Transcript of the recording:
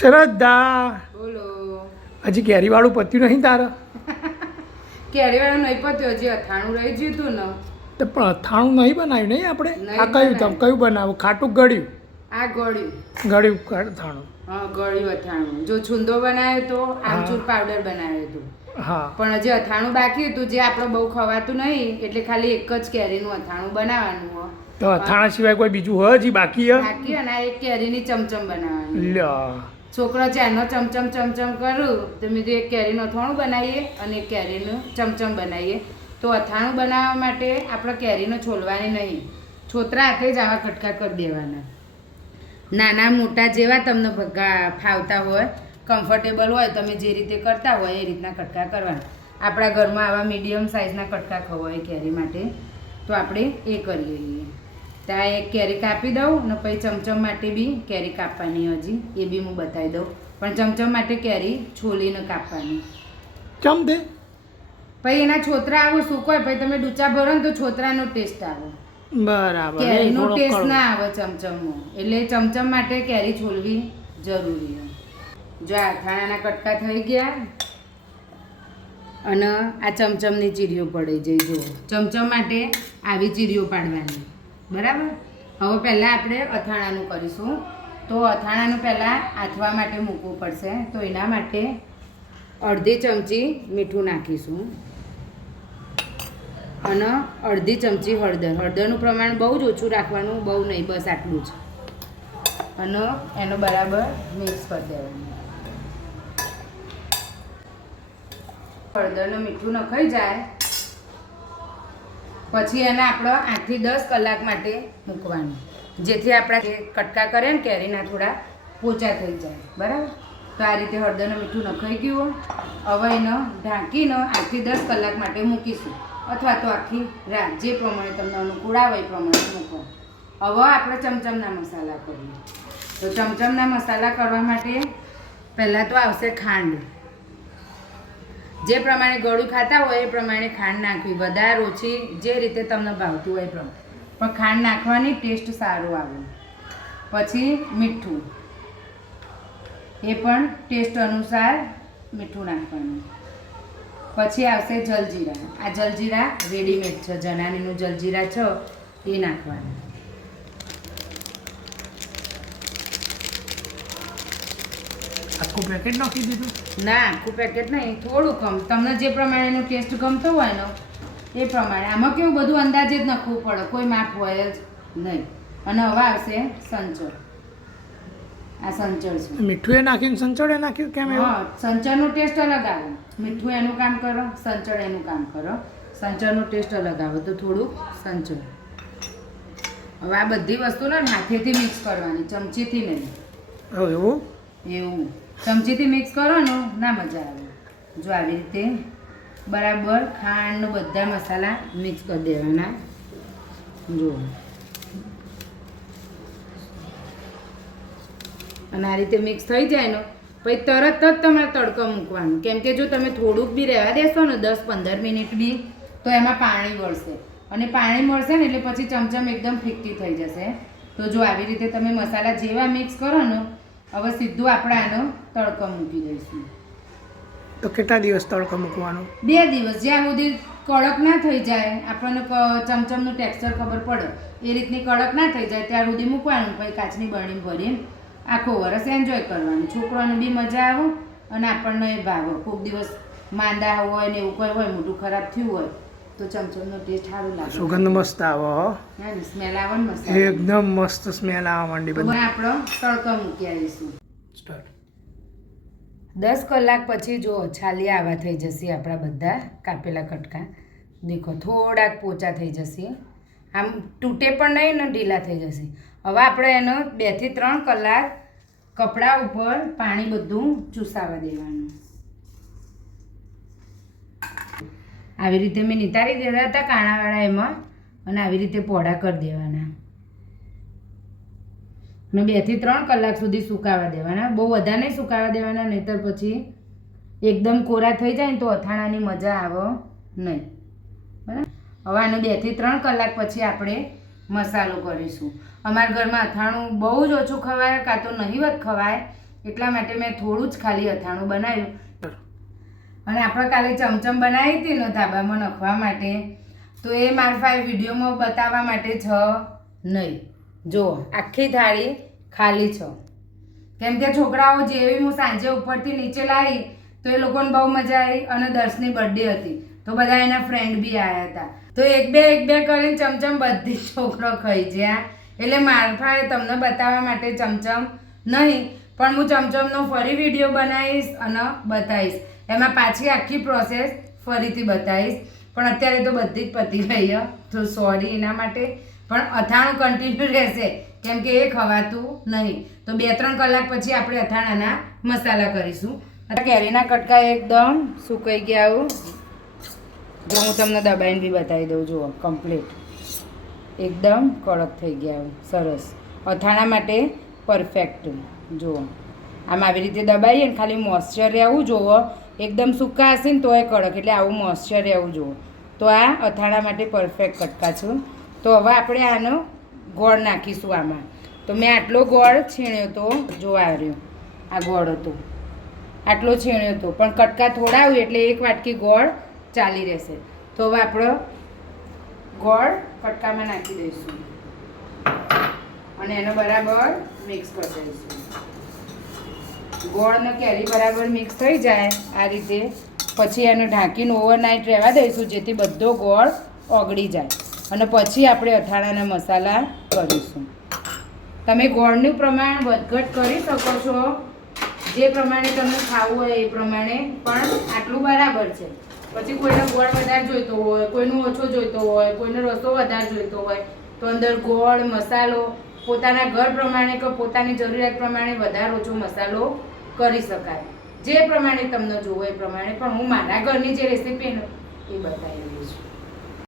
શ્રદ્ધા, બોલો. હજી કેરીવાળું પત્યું નહીં તારે? કેરીવાળું નહીં પત્યું, હજી અથાણું રહી ગયું હતું ને. તો પણ અથાણું નહીં બનાવ્યું નહીં આપણે? નહીં આ કયું બનાવ્યું. કયું બનાવું? ખાટું ગળ્યું આ ગળ્યું. અથાણું. હા, ગળ્યું અથાણું. જો છુંદો બનાવ્યો તો આમચૂર હા. પાવડર બનાવ્યો હતો. હા પણ હજી અથાણું બાકી હતું, જે આપણે બહુ ખવાતું નહીં, એટલે ખાલી એક જ કેરીનું અથાણું બનાવવાનું હોય. તો અથાણા સિવાય કોઈ બીજું હોય હજી બાકી હે? બાકી અને આ એક કેરીની ચમચમ બનાવવાની. લ્યા છોકરો ચાનો ચમચમ ચમચમ કરું તો મેં તો એક કેરીનું અથાણું બનાવીએ અને એક કેરીનું ચમચમ બનાવીએ. તો અથાણું બનાવવા માટે આપણે કેરીનો છોલવાની નહીં, છોતરા હાથે જ આવા કટકા કરી દેવાના. નાના મોટા જેવા તમને ફાવતા હોય, કમ્ફર્ટેબલ હોય, તમે જે રીતે કરતા હોય એ રીતના કટકા કરવાના. આપણા ઘરમાં આવા મીડિયમ સાઇઝના કટકા ખવાય કેરી માટે, તો આપણે એ કરી લઈએ. ત્યાં એક કેરી કાપી દઉં અને પછી ચમચમ માટે બી કેરી કાપવાની, હજી એ બી હું બતાવી દઉં. પણ ચમચમ માટે કેરી છોલીને કાપવાની. ચમ દે પછી એના છોતરા આવું સૂકવાય, પછી તમે ડૂચા ભરો ને તો છોતરાનો ટેસ્ટ આવે, બરાબર. કેરીનો થોડોક ટેસ્ટ કડવો. ના આવે ચમચમમાં. એટલે ચમચમ માટે કેરી છોલવી જરૂરી છે. જો આ અથાણાના કટકા થઈ ગયા અને આ ચમચમની ચીરીઓ પડી જઈ. જુઓ, ચમચમ માટે આવી ચીરીઓ પાડવાની, બરાબર. હવે પહેલાં આપણે અથાણાનું કરીશું. તો અથાણાનું પહેલાં આથવા માટે મૂકવું પડશે. તો એના માટે અડધી ચમચી મીઠું નાખીશું અને અડધી ચમચી હળદર. હળદરનું પ્રમાણ બહુ જ ઓછું રાખવાનું, બહુ નહીં, બસ આટલું જ. અને એનો બરાબર મિક્સ કરી દેવાનું. હળદરનું મીઠું નખાઈ જાય પછી એને આપણે 8 થી 10 કલાક માટે મૂકવાનું, જેથી આપણા જે કટકા કરે ને કેરીના થોડા પોચા થઈ જાય, બરાબર. તો આ રીતે હળદરનું મીઠું નખાઈ ગયું. હવે એને ઢાંકીને 8 થી 10 કલાક માટે મૂકીશું, અથવા તો આખી રાત, જે પ્રમાણે તમને અનુકૂળ આવે એ પ્રમાણે મૂકો. હવે આપણે ચમચમના મસાલા કરીએ. તો ચમચમના મસાલા કરવા માટે પહેલાં તો આવશે ખાંડ. જે પ્રમાણે ગળું ખાતા હોય એ પ્રમાણે ખાંડ નાખવી, વધારે ઓછી જે રીતે તમને ભાવતું હોય એ પ્રમાણે, પણ ખાંડ નાખવાની ટેસ્ટ સારો આવે. પછી મીઠું, એ પણ ટેસ્ટ અનુસાર મીઠું નાખવાનું. પછી આવશે જલજીરા. આ જલજીરા રેડીમેડ છે, જનાનીનું જલજીરા છે એ નાખવાનું. આખું પેકેટ નાખી દીધું? ના, આખું પેકેટ નહીં, થોડું કમ, તમને જે પ્રમાણેનો ટેસ્ટ ગમતો હોય ને એ પ્રમાણે. આમાં કેવું બધું અંદાજે જ નાખવું પડે, કોઈ માપ હોય જ નહીં. અને હવે આવશે સંચળ. આ સંચળ છે. મીઠું એ નાખ્યું સંચળ એ નાખ્યું કેમ એવું? હા, સંચળનો ટેસ્ટ અલગ આવે. મીઠું એનું કામ કરો, સંચળ એનું કામ કરો. સંચળનો ટેસ્ટ અલગ આવે તો થોડુંક સંચળ. હવે આ બધી વસ્તુને હાથેથી મિક્સ કરવાની, ચમચીથી નહીં. એવું એવું ચમચીથી મિક્સ કરો ને ના મજા આવે. જો આવી રીતે બરાબર ખાંડનો બધા મસાલા મિક્સ કરી દેવાના. જુઓ, અને આ રીતે મિક્સ થઈ જાય ને પછી તરત જ તમારે તડકો મૂકવાનું. કેમ કે જો તમે થોડુંક બી રહેવા દેશો ને 10-15 મિનિટ બી, તો એમાં પાણી વળશે, અને પાણી મળશે ને એટલે પછી ચમચમ એકદમ ફીક્કી થઈ જશે. તો જો આવી રીતે તમે મસાલા જેવા મિક્સ કરો ને, હવે સીધું આપણે આનો તડકો મૂકી દઈશું. તો કેટલા દિવસ તડકો મૂકવાનો? 2 દિવસ, જ્યાં સુધી કડક ના થઈ જાય, આપણને ચમચમનું ટેક્સચર ખબર પડે એ રીતની કડક ના થઈ જાય ત્યાં સુધી મૂકવાનું. પછી કાચની બરણી ભરીને આખો વરસ એન્જોય કરવાનું. છોકરાને બી મજા આવે અને આપણને એ ભાવે. કોઈક દિવસ માંદા હોય ને એવું કોઈ હોય, મોઢું ખરાબ થયું હોય તો ચમચમનો ટેસ્ટ સારું લાગે. સુગંધ મસ્ત આવે હો, સ્મેલ આવે ને મસ્ત. એકદમ મસ્ત સ્મેલ આવવા માંડી હવે બધી. આપણો તડકો મૂકી આવીશું. સ્ટાર્ટ. 10 કલાક પછી જો છાલિયા આવા થઈ જશે આપણા બધા કાપેલા કટકા. દેખો, થોડાક પોચા થઈ જશે, આમ તૂટે પણ નહીં ને ઢીલા થઈ જશે. હવે આપણે એનો 2 થી 3 કલાક કપડા ઉપર પાણી બધું ચૂસાવા દેવાનું. આવી રીતે મેં નિતારી દેતા હતા કાણાવાળા એમાં, અને આવી રીતે પોડા કરી દેવાના અને 2 થી 3 કલાક સુધી સુકાવા દેવાના. બહુ વધારે નહીં સુકાવા દેવાના, નહીંતર પછી એકદમ કોરા થઈ જાય ને તો અથાણાની મજા આવે નહીં, બરાબર. હવે આને 2 થી 3 કલાક પછી આપણે મસાલો કરીશું. અમારા ઘરમાં અથાણું બહુ જ ઓછું ખવાય, કાં તો નહીવત ખવાય, એટલા માટે મેં થોડું જ ખાલી અથાણું બનાવ્યું. અને આપણે કાલે ચમચમ બનાવી હતી ને ધાબામાં નાખવા માટે, તો એ મારા પાસે વિડીયોમાં બતાવવા માટે છે નહીં. જો આખી થાળી ખાલી છે, કેમ કે છોકરાઓ જેવી હું સાંજે ઉપરથી નીચે લાવી તો એ લોકોને બહુ મજા આવી. અને દર્શની બર્થડે હતી તો બધા એના ફ્રેન્ડ બી આવ્યા હતા, તો એક બે કરીને ચમચમ બધી છોકરો ખાઈ ગયા. એટલે મારા પાસે તમને બતાવવા માટે ચમચમ નહીં, પણ હું ચમચમનો ફરી વિડીયો બનાવીશ અને બતાવીશ. એમાં પાછી આખી પ્રોસેસ ફરીથી બતાવીશ, પણ અત્યારે તો બધી જ પતી ગઈ, તો સોરી એના માટે. પણ અથાણું કન્ટિન્યુ રહેશે, કેમ કે એ ખવાતું નહીં. તો 2-3 કલાક પછી આપણે અથાણાના મસાલા કરીશું. કેરીના કટકા એકદમ સુકાઈ ગયા. આવું જો હું તમને દબાઈને બી બતાવી દઉં. જુઓ કમ્પ્લીટ એકદમ કડક થઈ ગયા. સરસ અથાણા માટે પરફેક્ટ. જુઓ આમ આવી રીતે દબાવીએ ને ખાલી મોઇશ્ચર રહેવું જુઓ. એકદમ સૂકા હશે ને તો એ કડક, એટલે આવું મોઇશ્ચર રહેવું જુઓ. તો આ અથાણા માટે પરફેક્ટ કટકા છું. તો હવે આપણે આનો ગોળ નાખીશું આમાં. તો મેં આટલો ગોળ છીણ્યો હતો, જોવા રહ્યો આ ગોળ હતો, આટલો છીણ્યો હતો, પણ કટકા થોડા આવ્યું એટલે 1 વાટકી ગોળ ચાલી રહેશે. તો હવે આપણે ગોળ કટકામાં નાખી દઈશું અને એનો બરાબર મિક્સ કરી દઈશું. ગોળ ને કેરી બરાબર મિક્સ થઈ જાય આ રીતે, પછી એને ઢાંકીને ઓવરનાઇટ રહેવા દઈશું, જેથી બધો ગોળ ઓગળી જાય. અને પછી આપણે અથાણાના મસાલા કરીશું. તમે ગોળનું પ્રમાણ વધઘટ કરી શકો છો, જે પ્રમાણે તમને ખાવું હોય એ પ્રમાણે, પણ આટલું બરાબર છે. પછી કોઈને ગોળ વધારે જોઈતો હોય, કોઈનો ઓછો જોઈતો હોય, કોઈનો રસો વધારે જોઈતો હોય, તો અંદર ગોળ મસાલો પોતાના ઘર પ્રમાણે કે પોતાની જરૂરિયાત પ્રમાણે વધારે ઓછો મસાલો કરી શકાય, જે પ્રમાણે તમને જોવો એ પ્રમાણે. પણ હું મારા ઘરની જે રેસીપી ને એ બતાવી રહી છું.